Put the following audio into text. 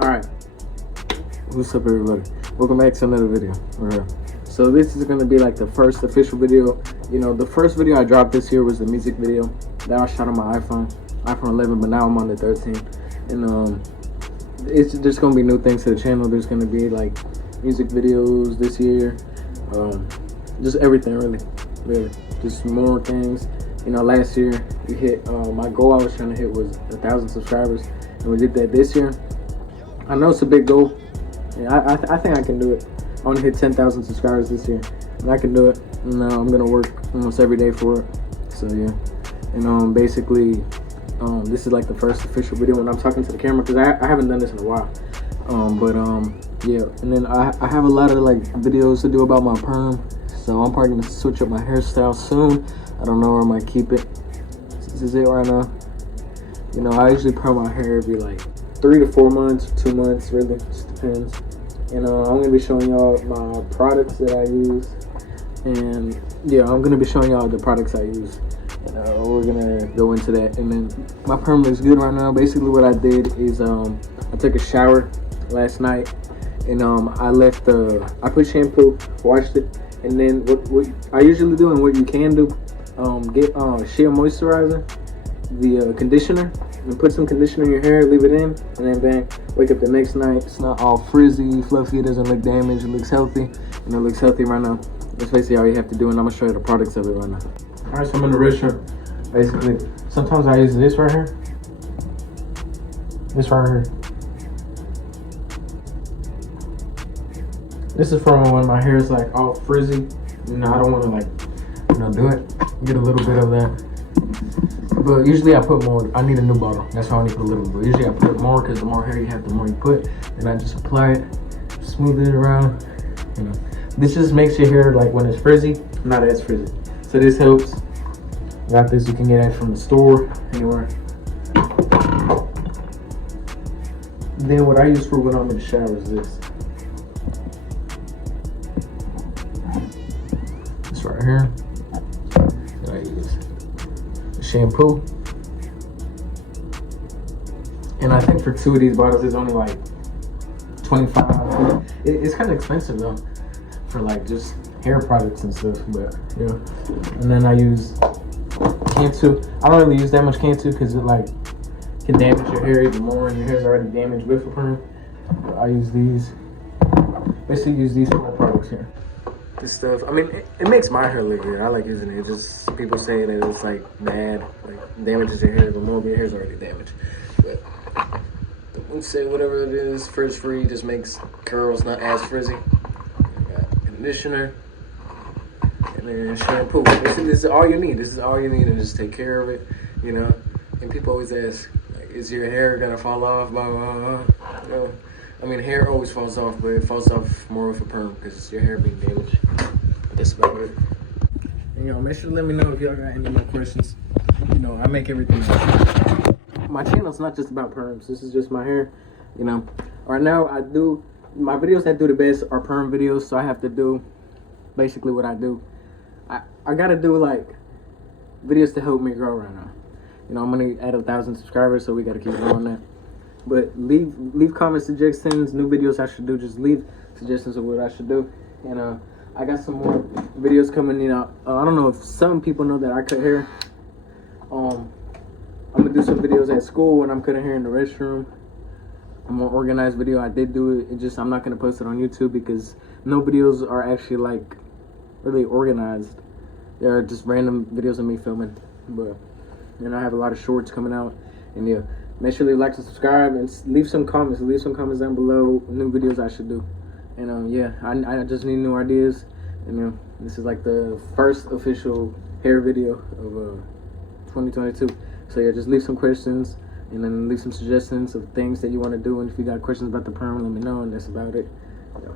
Alright, what's up everybody? Welcome back to another video. So this is going to be like the first official video. You know, the first video I dropped this year was the music video that I shot on my iPhone 11, but now I'm on the 13. And it's just going to be new things to the channel. There's going to be like music videos this year. Just everything really. Just more things. You know, last year we hit, my goal I was trying to hit was 1,000 subscribers. And we did that this year. I know it's a big goal. Yeah, I think I can do it. I want to hit 10,000 subscribers this year, and I can do it. And I'm gonna work almost every day for it. So yeah, and basically, this is like the first official video when I'm talking to the camera because I haven't done this in a while. Yeah, and then I have a lot of like videos to do about my perm. So I'm probably gonna switch up my hairstyle soon. I don't know where I might keep it. This is it right now. You know, I usually perm my hair every like 3 to 4 months, 2 months, really, just depends. And I'm gonna be showing y'all my products that I use, and yeah, I'm gonna be showing y'all the products I use, and we're gonna go into that. And then my perm looks good right now. Basically, what I did is I took a shower last night, and I put shampoo, washed it, and then what I usually do and what you can do, get sheer moisturizer, the conditioner, and put some conditioner in your hair, leave it in, and then bang, wake up the next night. It's not all frizzy, fluffy, it doesn't look damaged, it looks healthy, and it looks healthy right now. That's basically all you have to do, and I'm gonna show you the products of it right now. Alright, so I'm in the restroom. Basically, sometimes I use this right here. This right here. This is from when my hair is like all frizzy. You know, I don't wanna like, do it. Get a little bit of that. But usually I put more. I need a new bottle. That's why I need to put a little bit. Usually I put more because the more hair you have, the more you put. And I just apply it, smooth it around. You know, this just makes your hair like when it's frizzy, not as frizzy. So this helps. Got this. You can get it from the store, anywhere. Then what I use for when I'm in the shower is this. This right here. That I use. Shampoo, and I think for 2 of these bottles it's only like 25. It's kind of expensive though for like just hair products and stuff, but yeah. And then I use Cantu. I don't really use that much Cantu because it like can damage your hair even more, and your hair's already damaged with a perm. But I use these. Basically use these 4 products here. This stuff, I mean, it makes my hair look good. I like using it. Just people say that it's like bad, like damages your hair, but more of your hair's already damaged. But the Woot say whatever it is, frizz free, just makes curls not as frizzy. Got conditioner, and then shampoo. This is all you need. This is all you need to just take care of it, you know. And people always ask, like, is your hair gonna fall off? Blah blah blah. You know, I mean, hair always falls off, but it falls off more with a perm because your hair being damaged. That's about it. And, you know, make sure to let me know if y'all got any more questions. You know, I make everything. My channel's not just about perms. This is just my hair. You know, right now I do my videos that do the best are perm videos, so I have to do basically what I do. I gotta do like videos to help me grow right now. You know, I'm gonna add 1,000 subscribers, so we gotta keep doing that. But leave comment suggestions, new videos I should do. Just leave suggestions of what I should do. And I got some more videos coming. You know, I don't know if some people know that I cut hair. I'm gonna do some videos at school when I'm cutting hair in the restroom. A more organized video. I did do it. I'm not gonna post it on YouTube because no videos are actually like really organized. They're just random videos of me filming. But I have a lot of shorts coming out. And yeah. Make sure you like and subscribe and leave some comments. Leave some comments down below. New videos I should do. And yeah, I just need new ideas. And you know, this is like the first official hair video of 2022. So yeah, just leave some questions and then leave some suggestions of things that you want to do. And if you got questions about the perm, let me know. And that's about it. Yeah.